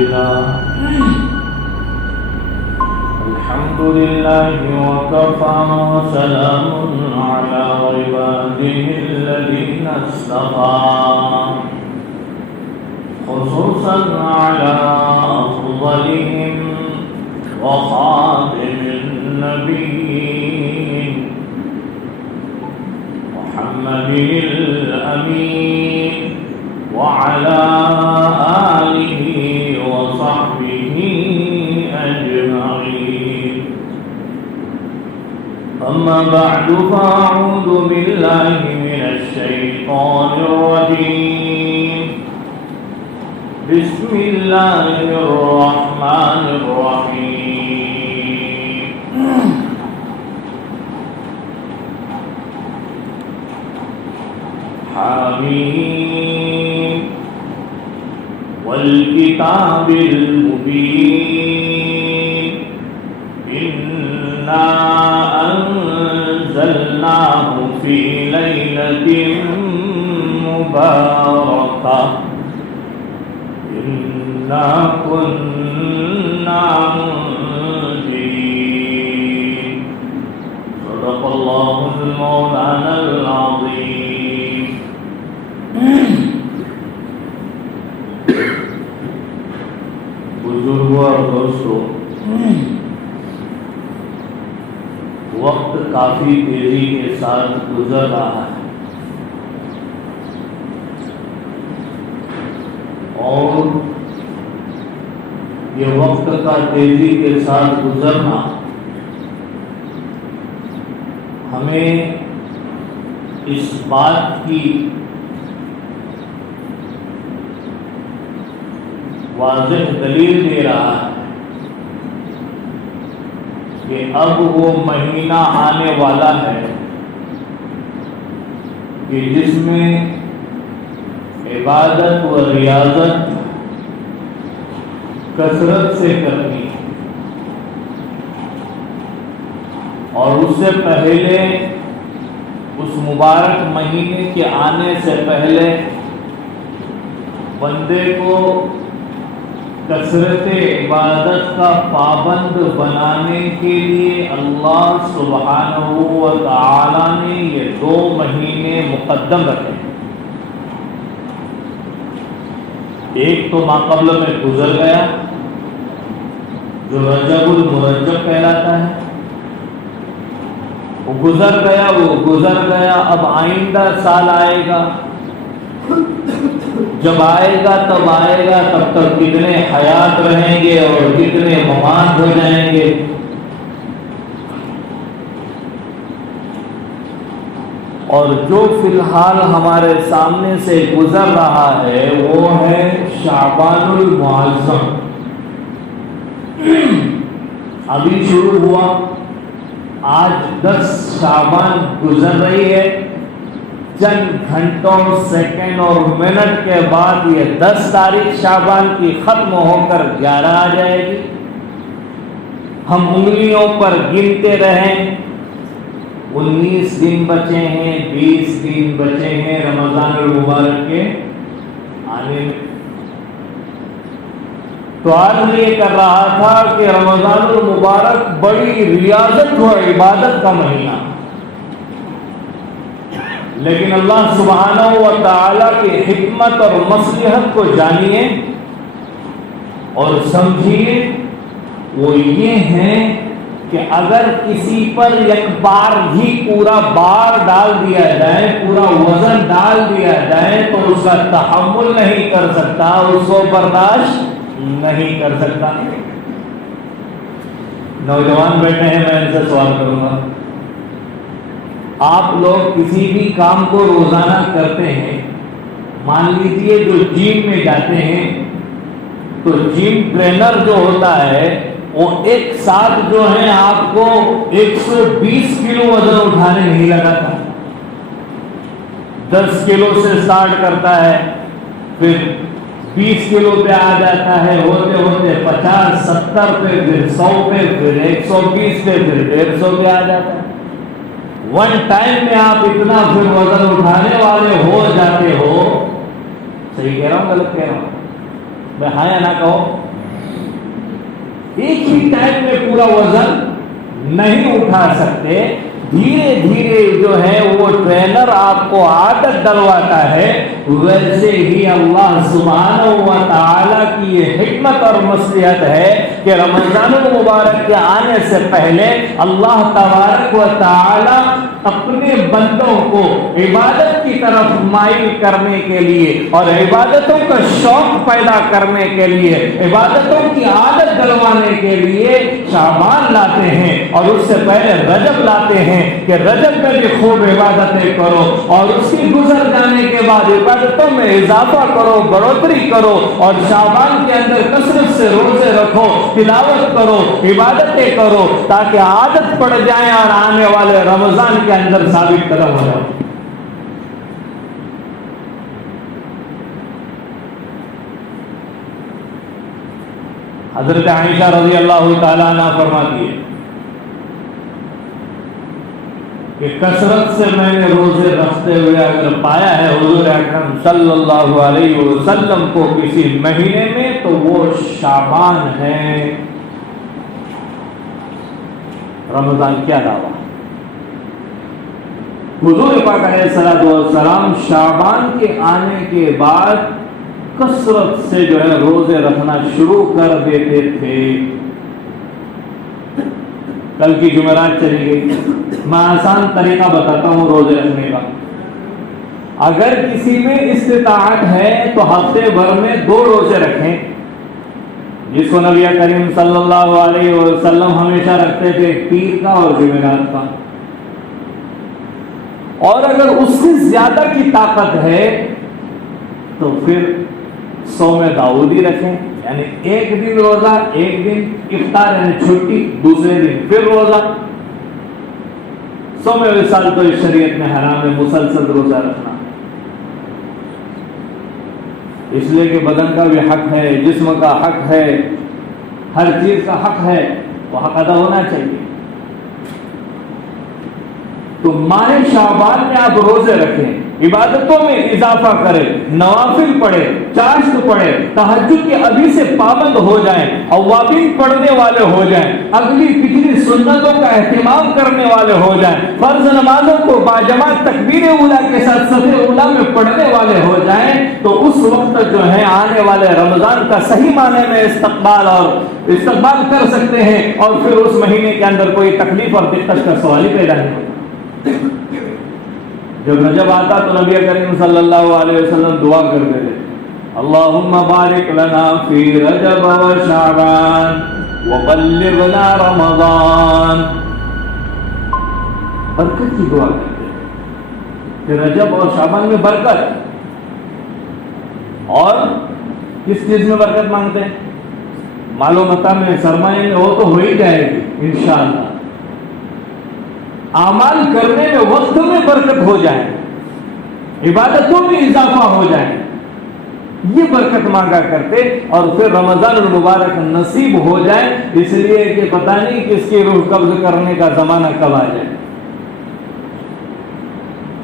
لله وكفى وسلام على عباده الذين اصطفى خصوصا على أفضلهم وخاتم النبيين محمد الأمين وعلى آله وصحبه أجمعين. أما بعد فأعوذ بالله من الشيطان الرجيم. بسم الله الرحمن الرحيم. حميم والكتاب المبين إنا أنزلناه في ليلة مباركة إنا كنا منذرين. صدق الله المولانا العظيم. بزرگوں اور دوستوں، وقت کافی تیزی کے ساتھ گزر رہا ہے اور یہ وقت کا تیزی کے ساتھ گزرنا ہمیں اس بات کی واضح دلیل دے رہا ہے کہ اب وہ مہینہ آنے والا ہے کہ جس میں عبادت و ریاضت کثرت سے کرنی ہے، اور اس سے پہلے اس مبارک مہینے کے آنے سے پہلے بندے کو کثرت عبادت کا پابند بنانے کے لیے اللہ سبحانہ و تعالی نے یہ 2 مہینے مقدم رکھے. ایک تو ماقبل میں گزر گیا جو رجب المرجب کہلاتا ہے، وہ گزر گیا. اب آئندہ سال آئے گا، جب آئے گا تب تک کتنے حیات رہیں گے اور کتنے ممات ہو جائیں گے. اور جو فی الحال ہمارے سامنے سے گزر رہا ہے وہ ہے شعبان المعظم. ابھی شروع ہوا، آج 10 شعبان گزر رہی ہے. چند گھنٹوں، سیکنڈ اور منٹ کے بعد یہ 10 تاریخ شعبان کی ختم ہو کر 11 آ جائے گی. ہم انگلیوں پر گنتے رہیں، 19 دن بچے ہیں، 20 دن بچے ہیں رمضان المبارک کے آنے میں. تو آج یہ کر رہا تھا کہ رمضان المبارک بڑی ریاضت و عبادت کا مہینہ، لیکن اللہ سبحانہ و تعالی کی حکمت اور مصلحت کو جانیے اور سمجھیے. وہ یہ ہے کہ اگر کسی پر ایک بار ہی پورا بار ڈال دیا جائے، پورا وزن ڈال دیا جائے تو اس کا تحمل نہیں کر سکتا، اس کو برداشت نہیں کر سکتا. نوجوان بیٹھے ہیں، میں ان سے سوال کروں گا. آپ لوگ کسی بھی کام کو روزانہ کرتے ہیں، مان لیجیے جو جم میں جاتے ہیں تو جم ٹرینر جو ہوتا ہے وہ ایک ساتھ جو ہے آپ کو 120 کلو وزن اٹھانے نہیں لگاتا. 10 کلو سے سٹارٹ کرتا ہے، پھر 20 کلو پہ آ جاتا ہے، ہوتے ہوتے 50 70 پہ، پھر 100 پہ، پھر 120 پہ، پھر 150 پہ آ جاتا ہے. ون ٹائم میں آپ اتنا پھر وزن اٹھانے والے ہو جاتے ہو. صحیح کہہ رہا ہوں غلط کہہ رہا ہوں؟ میں ہاں یا نہ کہو. ایک ہی ٹائم میں پورا وزن نہیں اٹھا سکتے. دھیرے دھیرے جو ہے وہ ٹرینر آپ کو عادت ڈلواتا ہے. ویسے ہی اللہ سبحانہ و تعالیٰ کی یہ حکمت اور مصلحت ہے کہ رمضان المبارک کے آنے سے پہلے اللہ تبارک و تعالیٰ اپنے بندوں کو عبادت کی طرف مائل کرنے کے لیے اور عبادتوں کا شوق پیدا کرنے کے لیے, عبادتوں کی عادت ڈلوانے کے لیے شعبان لاتے ہیں اور اس سے پہلے رجب لاتے ہیں کہ رجب میں بھی خوب عبادتیں کرو اور اس کی گزر جانے کے بعد عبادتوں میں اضافہ کرو, بڑھوتری کرو اور شعبان کے اندر کثرت سے روزے رکھو, تلاوت کرو, عبادتیں کرو تاکہ عادت پڑ جائیں اور آنے والے رمضان کے اندر ثابت قدم ہو جائے. حضرت عائشہ رضی اللہ تعالیٰ عنہ فرماتی ہے کہ کثرت سے میں نے روزے رکھتے ہوئے اگر پایا ہے حضور اکرم صلی اللہ علیہ وسلم کو کسی مہینے میں تو وہ شعبان ہے. رمضان کیا دعویٰ. حضور پاک علیہ الصلوۃ والسلام شعبان کے آنے کے بعد کثرت سے جو ہے روزے رکھنا شروع کر دیتے تھے. کل کی جمعرات چلی گئی, میں آسان طریقہ بتاتا ہوں روزے رکھنے کا. اگر کسی میں استطاعت ہے تو ہفتے بھر میں 2 روزے رکھیں, جس کو نبی کریم صلی اللہ علیہ وسلم ہمیشہ رکھتے تھے, پیر کا اور جمعرات کا. اور اگر اس سے زیادہ کی طاقت ہے تو پھر صوم داؤدی رکھیں, یعنی ایک دن روزہ, ایک دن افطار یعنی چھٹی, دوسرے دن پھر روزہ. صوم وصال تو اس شریعت میں حرام ہے, مسلسل روزہ رکھنا, اس لیے کہ بدن کا بھی حق ہے, جسم کا حق ہے, ہر چیز کا حق ہے, وہ حق ادا ہونا چاہیے. تو ماہ شعبان میں آپ روزے رکھیں, عبادتوں میں اضافہ کریں, نوافل پڑھیں, چاشت پڑھیں, تہجد کے ابھی سے پابند ہو جائیں, اوابین پڑھنے والے ہو جائیں, اگلی پچھلی سنتوں کا اہتمام کرنے والے ہو جائیں, فرض نمازوں کو باجماعت تکبیر اولیٰ کے ساتھ صف اولیٰ میں پڑھنے والے ہو جائیں, تو اس وقت جو ہے آنے والے رمضان کا صحیح معنی میں استقبال کر سکتے ہیں, اور پھر اس مہینے کے اندر کوئی تکلیف اور دقت کا سوال ہی پیدا نہیں ہوتا. جب رجب آتا تو نبی کریم صلی اللہ علیہ وسلم دعا کرتے تھے, اللہم بارک لنا فی رجب و شعبان وبلغنا رمضان. برکت کی دعا کرتے ہیں کہ رجب اور شعبان میں برکت. اور کس چیز میں برکت مانگتے ہیں؟ مال و متاع میں, سرمایہ میں, وہ تو ہو ہی جائے گی انشاءاللہ. اعمال کرنے میں وقت میں برکت ہو جائے, عبادتوں میں اضافہ ہو جائے, یہ برکت مانگا کرتے. اور پھر رمضان المبارک نصیب ہو جائے, اس لیے کہ پتہ نہیں کس کی روح قبض کرنے کا زمانہ کب آ جائے.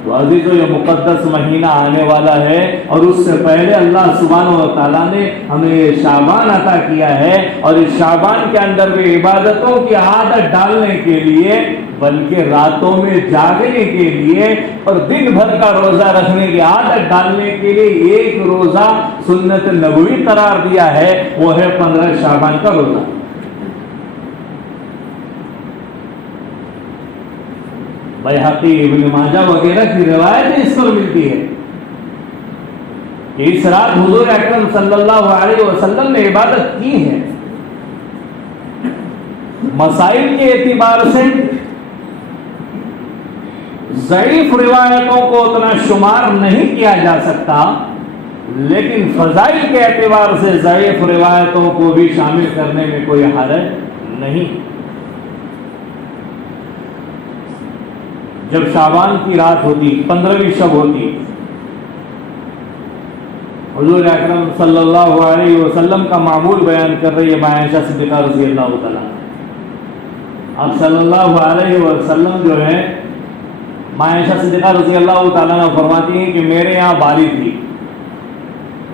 تو عزیزو یہ مقدس مہینہ آنے والا ہے, اور اس سے پہلے اللہ سبحانہ و تعالیٰ نے ہمیں شعبان عطا کیا ہے, اور اس شعبان کے اندر بھی عبادتوں کی عادت ڈالنے کے لیے, بلکہ راتوں میں جاگنے کے لیے اور دن بھر کا روزہ رکھنے کی عادت ڈالنے کے لیے ایک روزہ سنت نبوی قرار دیا ہے, وہ ہے 15 شعبان کا روزہ. بیہقی, ابن ماجہ وغیرہ کی روایتیں اس پر ملتی ہے کہ اس رات حضور اکرم صلی اللہ علیہ وسلم نے عبادت کی ہے. مسائل کے اعتبار سے ضعیف روایتوں کو اتنا شمار نہیں کیا جا سکتا, لیکن فضائل کے اعتبار سے ضعیف روایتوں کو بھی شامل کرنے میں کوئی حرج نہیں. جب شعبان کی رات ہوتی, 15ویں شب ہوتی, حضور اکرم صلی اللہ علیہ وسلم کا معمول بیان کر رہی ہے عائشہ صدیقہ رضی اللہ تعالیٰ. آپ صلی اللہ علیہ وسلم جو ہے, عائشہ صدیقہ رضی اللہ تعالیٰ نے فرماتی ہیں کہ میرے یہاں بالی تھی.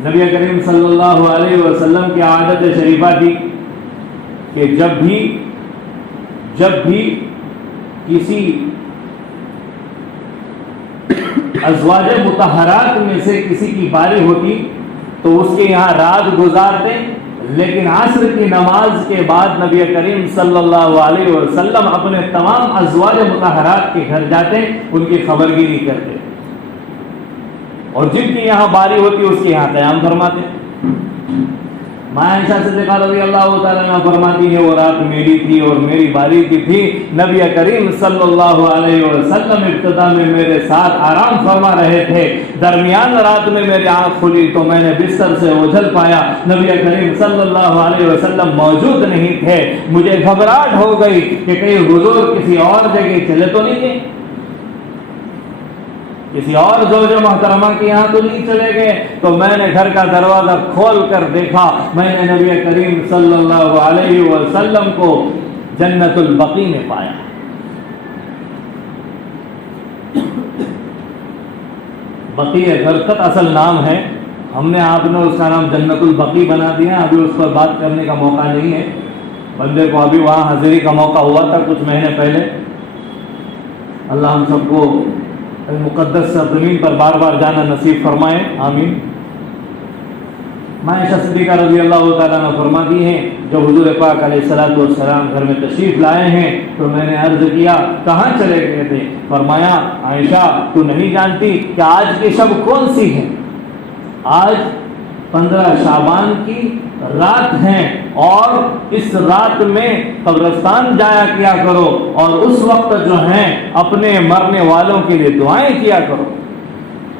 نبی کریم صلی اللہ علیہ وسلم کی عادت شریفہ تھی کہ جب بھی کسی ازواج مطہرات میں سے کسی کی باری ہوتی تو اس کے یہاں رات گزارتے، لیکن عصر کی نماز کے بعد نبی کریم صلی اللہ علیہ وسلم اپنے تمام ازواج مطہرات کے گھر جاتے، ان کی خبرگیری کرتے، اور جن کی یہاں باری ہوتی اس کے یہاں قیام فرماتے۔ ماں عائشہ صدیقہ رضی اللہ تعالیٰ عنہ فرماتی ہے وہ رات میری تھی اور میری باری کی تھی، نبی کریم صلی اللہ علیہ وسلم ابتدا میں میرے ساتھ آرام فرما رہے تھے، درمیان رات میں میری آنکھ کھلی تو میں نے بستر سے اوجھل پایا، نبی کریم صلی اللہ علیہ وسلم موجود نہیں تھے، مجھے گھبراہٹ ہو گئی کہ کہیں حضور کسی اور جگہ چلے تو نہیں گئے، کسی اور زوج محترمہ کے یہاں تو نہیں چلے گئے، تو میں نے گھر کا دروازہ کھول کر دیکھا، میں نے نبی کریم صلی اللہ علیہ وسلم کو جنت البقیع میں پایا۔ بقیع غرقد اصل نام ہے، ہم نے آپ نے اس کا نام جنت البقیع بنا دیا، ابھی اس پر بات کرنے کا موقع نہیں ہے، بندے کو ابھی وہاں حاضری کا موقع ہوا تھا کچھ مہینے پہلے۔ اللہ ہم سب کو مقدس زمین پر بار بار جانا نصیب فرمائے، آمین۔ ماں عائشہ صدیقہ رضی اللہ تعالیٰ عنہ فرماتی ہیں جب حضور پاک علیہ الصلوۃ والسلام گھر میں تشریف لائے ہیں تو میں نے عرض کیا کہاں چلے گئے تھے؟ فرمایا عائشہ تو نہیں جانتی کہ آج کی شب کون سی ہے؟ آج 15 شعبان کی رات ہیں، اور اس رات میں قبرستان جایا کیا کرو، اور اس وقت جو ہیں اپنے مرنے والوں کے لیے دعائیں کیا کرو۔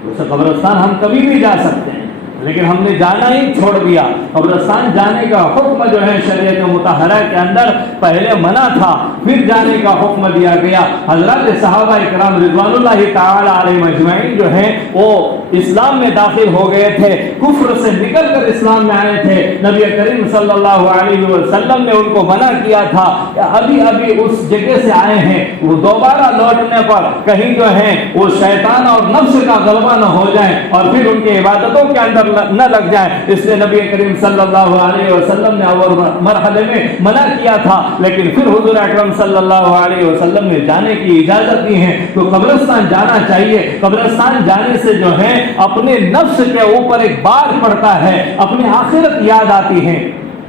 اسے قبرستان ہم کبھی بھی جا سکتے ہیں، لیکن ہم نے جانا ہی چھوڑ دیا۔ قبرستان جانے کا حکم جو ہے شریعت مطہرہ کے اندر پہلے منع تھا، پھر جانے کا حکم دیا گیا۔ حضرات صحابہ اکرام رضوان اللہ تعالی علیہم اجمعین جو ہیں وہ اسلام میں داخل ہو گئے تھے، کفر سے نکل کر اسلام میں آئے تھے، نبی کریم صلی اللہ علیہ وسلم نے ان کو منع کیا تھا کہ ابھی ابھی اس جگہ سے آئے ہیں، وہ دوبارہ لوٹنے پر کہیں جو ہے وہ شیطان اور نفس کا غلبہ نہ ہو جائے اور پھر ان کی عبادتوں کے اندر نہ لگ جائے، اس لیے نبی کریم صلی اللہ علیہ وسلم نے اول مرحلے میں منع کیا تھا، لیکن پھر حضور اکرم صلی اللہ علیہ وسلم نے جانے کی اجازت دی ہے۔ تو قبرستان جانا چاہیے، قبرستان جانے سے جو ہے اپنے نفس کے اوپر ایک بار پڑتا ہے، اپنی آخرت یاد آتی ہے۔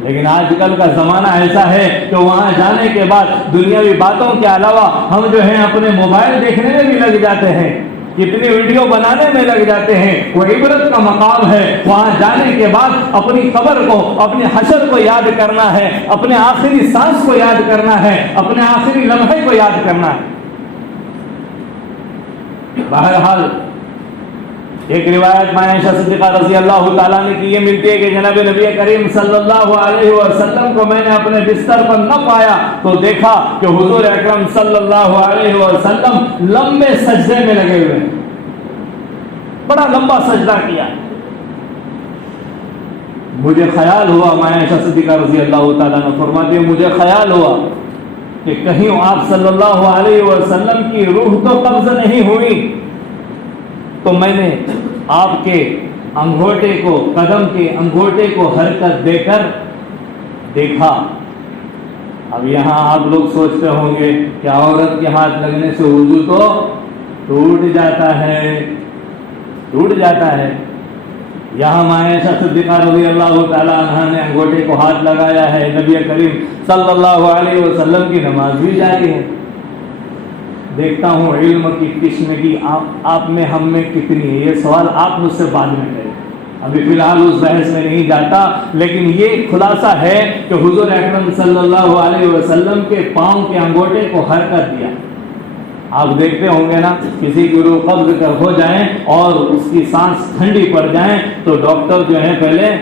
لیکن آج کل کا زمانہ ایسا ہے کہ وہاں جانے کے بعد دنیاوی باتوں کے علاوہ ہم جو ہیں اپنے موبائل دیکھنے میں بھی لگ جاتے ہیں، کتنی ویڈیو بنانے میں لگ جاتے ہیں۔ وہ عبرت کا مقام ہے، وہاں جانے کے بعد اپنی قبر کو، اپنے حشر کو یاد کرنا ہے، اپنے آخری سانس کو یاد کرنا ہے، اپنے آخری لمحے کو یاد کرنا ہے۔ بہرحال ایک روایت ماں عائشہ صدیقہ رضی اللہ تعالیٰ عنہ کی یہ ملتی ہے کہ جناب نبی کریم صلی اللہ علیہ وسلم کو میں نے اپنے بستر پر نہ پایا تو دیکھا کہ حضور اکرم صلی اللہ علیہ وسلم لمبے سجدے میں لگے ہوئے، بڑا لمبا سجدہ کیا۔ مجھے خیال ہوا، ماں عائشہ صدیقہ رضی اللہ تعالیٰ عنہ فرماتی ہے مجھے خیال ہوا کہ کہیں آپ صلی اللہ علیہ وسلم کی روح تو قبض نہیں ہوئی، تو میں نے آپ کے انگوٹے کو، قدم کے انگوٹے کو حرکت دے کر دیکھا۔ اب یہاں آپ لوگ سوچتے ہوں گے کہ عورت کے ہاتھ لگنے سے وضو تو ٹوٹ جاتا ہے، ٹوٹ جاتا ہے۔ یہاں ماں عائشہ صدیقہ رضی اللہ تعالیٰ عنہ نے انگوٹے کو ہاتھ لگایا ہے، نبی کریم صلی اللہ علیہ وسلم کی نماز بھی جاری ہے۔ دیکھتا ہوں علم کی قسمگی آپ میں ہم میں کتنی ہے، یہ سوال آپ مجھ سے بعد میں کریں، ابھی فی الحال اس بحث میں نہیں جاتا، لیکن یہ خلاصہ ہے کہ حضور اکرم صلی اللہ علیہ وسلم کے پاؤں کے انگوٹے کو حرکت دیا۔ آپ دیکھتے ہوں گے نا کسی کی روح قبض کر ہو جائیں اور اس کی سانس ٹھنڈی پڑ جائیں تو ڈاکٹر جو ہے پہلے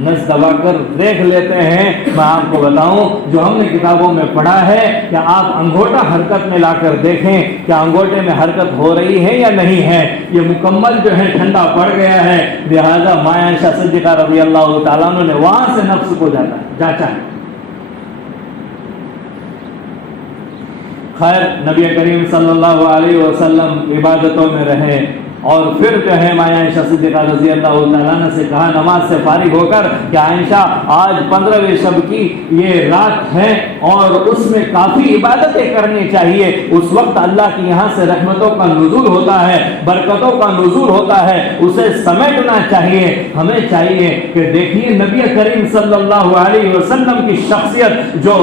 نس دبا کر دیکھ لیتے ہیں۔ میں آپ کو بتاؤں جو ہم نے کتابوں میں پڑھا ہے کہ آپ انگوٹا حرکت میں لا کر دیکھیں کہ انگوٹے میں حرکت ہو رہی ہے یا نہیں ہے، یہ مکمل جو ہے ٹھنڈا پڑ گیا ہے، لہذا ماں عائشہ صدیقہ رضی اللہ تعالیٰ عنہ نے وہاں سے نفس کو جاچا ہے۔ خیر، نبی کریم صلی اللہ علیہ وسلم عبادتوں میں رہے، اور پھر جو ہے ماں عائشہ صدیقہ رضی اللہ تعالیٰ عنہ سے کہا نماز سے فارغ ہو کر کہ عائشہ آج 15ویں شب کی یہ رات ہے اور اس میں کافی عبادتیں کرنی چاہیے. اس وقت اللہ کی یہاں سے رحمتوں کا نزول ہوتا ہے, برکتوں کا نزول ہوتا ہے, اسے سمیٹنا چاہیے. ہمیں چاہیے کہ دیکھیے نبی کریم صلی اللہ علیہ وسلم کی شخصیت جو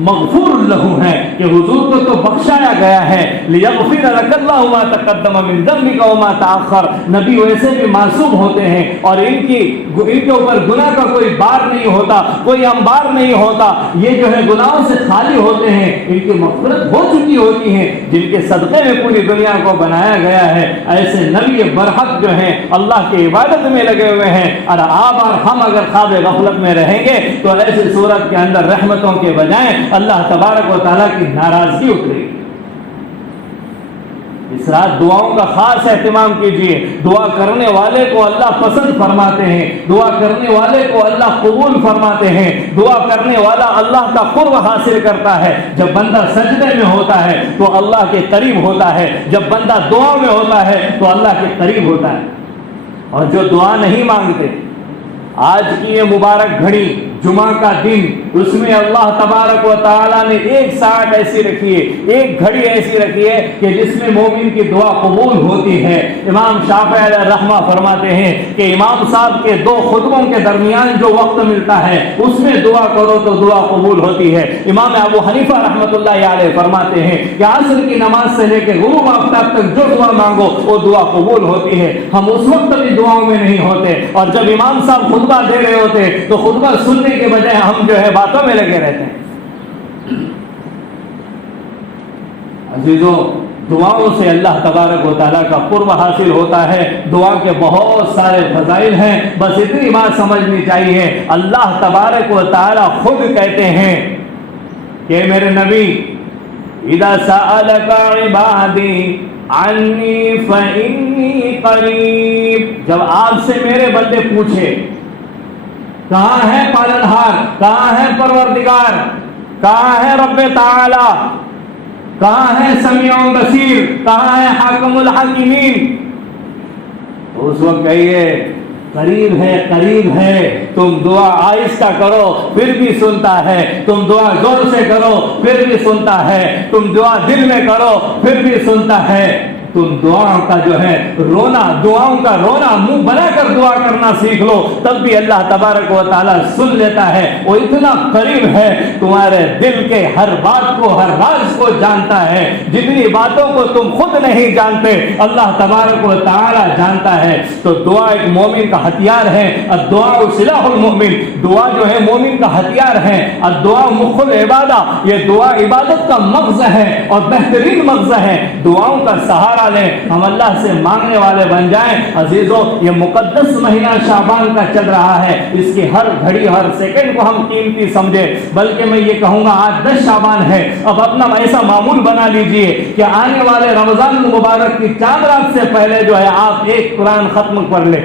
مغفور لہو ہے کہ حضور کو تو بخشایا گیا ہے. لیغفر لک اللہ ما تقدم من ذنبک وما تاخر. نبی ویسے بھی معصوم ہوتے ہیں اور ان کے اوپر گناہ کا کوئی بار نہیں ہوتا, کوئی انبار نہیں ہوتا. یہ جو ہے گناہوں سے خالی ہوتے ہیں, ان کی مغفرت ہو چکی ہوتی ہے جن کے صدقے میں پوری دنیا کو بنایا گیا ہے. ایسے نبی برحق جو ہیں اللہ کی عبادت میں لگے ہوئے ہیں. اور آپ اور ہم اگر خواب غفلت میں رہیں گے تو ایسی صورت کے اندر رحمتوں کے بجائے اللہ تبارک و تعالیٰ کی ناراضگی اترے گی. اس رات دعاؤں کا خاص اہتمام کیجیے. دعا کرنے والے کو اللہ پسند فرماتے ہیں, دعا کرنے والے کو اللہ قبول فرماتے ہیں. دعا کرنے والا اللہ کا قرب حاصل کرتا ہے. جب بندہ سجدے میں ہوتا ہے تو اللہ کے قریب ہوتا ہے, جب بندہ دعا میں ہوتا ہے تو اللہ کے قریب ہوتا ہے. اور جو دعا نہیں مانگتے, آج کی یہ مبارک گھڑی جمعہ کا دن, اس میں اللہ تبارک و تعالیٰ نے ایک ساعت ایسی رکھی ہے, ایک گھڑی ایسی رکھی ہے کہ جس میں مومن کی دعا قبول ہوتی ہے. امام شافعی علیہ رحمہ فرماتے ہیں کہ امام صاحب کے دو خطبوں کے درمیان جو وقت ملتا ہے اس میں دعا کرو تو دعا قبول ہوتی ہے. امام ابو حنیفہ رحمۃ اللہ علیہ فرماتے ہیں کہ عصر کی نماز سے لے کے غروب آفتاب تک جو دعا مانگو وہ دعا قبول ہوتی ہے. ہم اس وقت بھی دعاؤں میں نہیں ہوتے, اور جب امام صاحب خطبہ دے رہے ہوتے تو خطبہ سننے کے بجائے ہم جو ہے باتوں میں لگے رہتے ہیں. عزیزو, دعاؤں سے اللہ تبارک و تعالیٰ کا قرب حاصل ہوتا ہے. دعا کے بہت سارے فضائل ہیں, بس اتنی بات سمجھنی چاہیے. اللہ تبارک و تعالیٰ خود کہتے ہیں کہ میرے نبی اذا سألک عبادی عنی فإنی قریب, جب آپ سے میرے بندے پوچھے کہاں ہے پالنہار, کہاں ہے پروردگار, کہاں ہے رب تعالی, کہاں ہے سمیع بصیر, کہاں ہے حاکم الحاکمین, تو اس وقت کہیے قریب ہے, قریب ہے. تم دعا آہستہ کرو پھر بھی سنتا ہے, تم دعا زور سے کرو پھر بھی سنتا ہے, تم دعا دل میں کرو پھر بھی سنتا ہے. تم دعاؤں کا جو ہے رونا, دعاؤں کا رونا منہ بنا کر دعا کرنا سیکھ لو, تب بھی اللہ تبارک و تعالیٰ سن لیتا ہے. وہ اتنا قریب ہے, تمہارے دل کے ہر بات کو, ہر راز کو جانتا ہے. جتنی باتوں کو تم خود نہیں جانتے اللہ تبارک و تعالیٰ جانتا ہے. تو دعا ایک مومن کا ہتھیار ہے. الدعاء سلاح المؤمن, دعا جو ہے مومن کا ہتھیار ہے. الدعاء مخ العبادہ, یہ دعا عبادت کا مغز ہے اور بہترین مغز ہے. دعاؤں کا سہارا لیں, ہم اللہ سے مانگنے والے بن جائیں. عزیزو, یہ مقدس مہینہ شعبان کا چل رہا ہے, اس کی ہر گھڑی ہر سیکنڈ کو ہم قیمتی سمجھے. بلکہ میں یہ کہوں گا آج 10 شعبان ہے, اب اپنا ایسا معمول بنا لیجئے کہ آنے والے رمضان المبارک کی چاند رات سے پہلے جو ہے آپ ایک قرآن ختم کر لیں,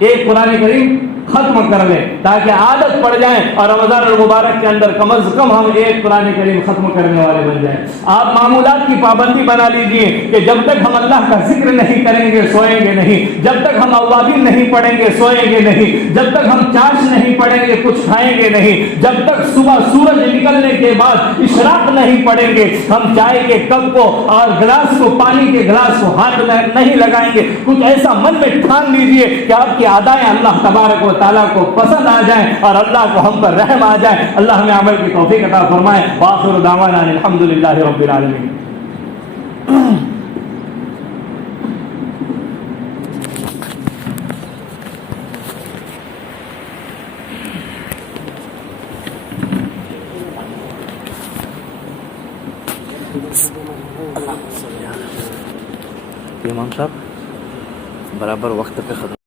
ایک قرآن کریم ختم کر لیں, تاکہ عادت پڑ جائیں اور رمضان المبارک کے اندر کم از کم ہم ایک قرآن کریم ختم کرنے والے بن جائیں. آپ معمولات کی پابندی بنا لیجئے کہ جب تک ہم اللہ کا ذکر نہیں کریں گے سوئیں گے نہیں, جب تک ہم اوابین نہیں پڑھیں گے سوئیں گے نہیں, جب تک ہم چاش نہیں پڑھیں گے کچھ کھائیں گے نہیں, جب تک صبح سورج نکلنے کے بعد اشراق نہیں پڑھیں گے ہم چائے کے کپ کو اور گلاس کو, پانی کے گلاس کو ہاتھ نہیں لگائیں گے. کچھ ایسا من میں ٹھان لیجئے کہ آپ کی ادائیں اللہ تبارک و تعالیٰ کو پسند آ جائیں اور اللہ کو ہم پر رحم آ جائے. اللہ ہمیں عمل کی توفیق عطا فرمائے. وآخر دعوانا الحمدللہ رب العالمین. امام صاحب برابر وقت پہ ختم.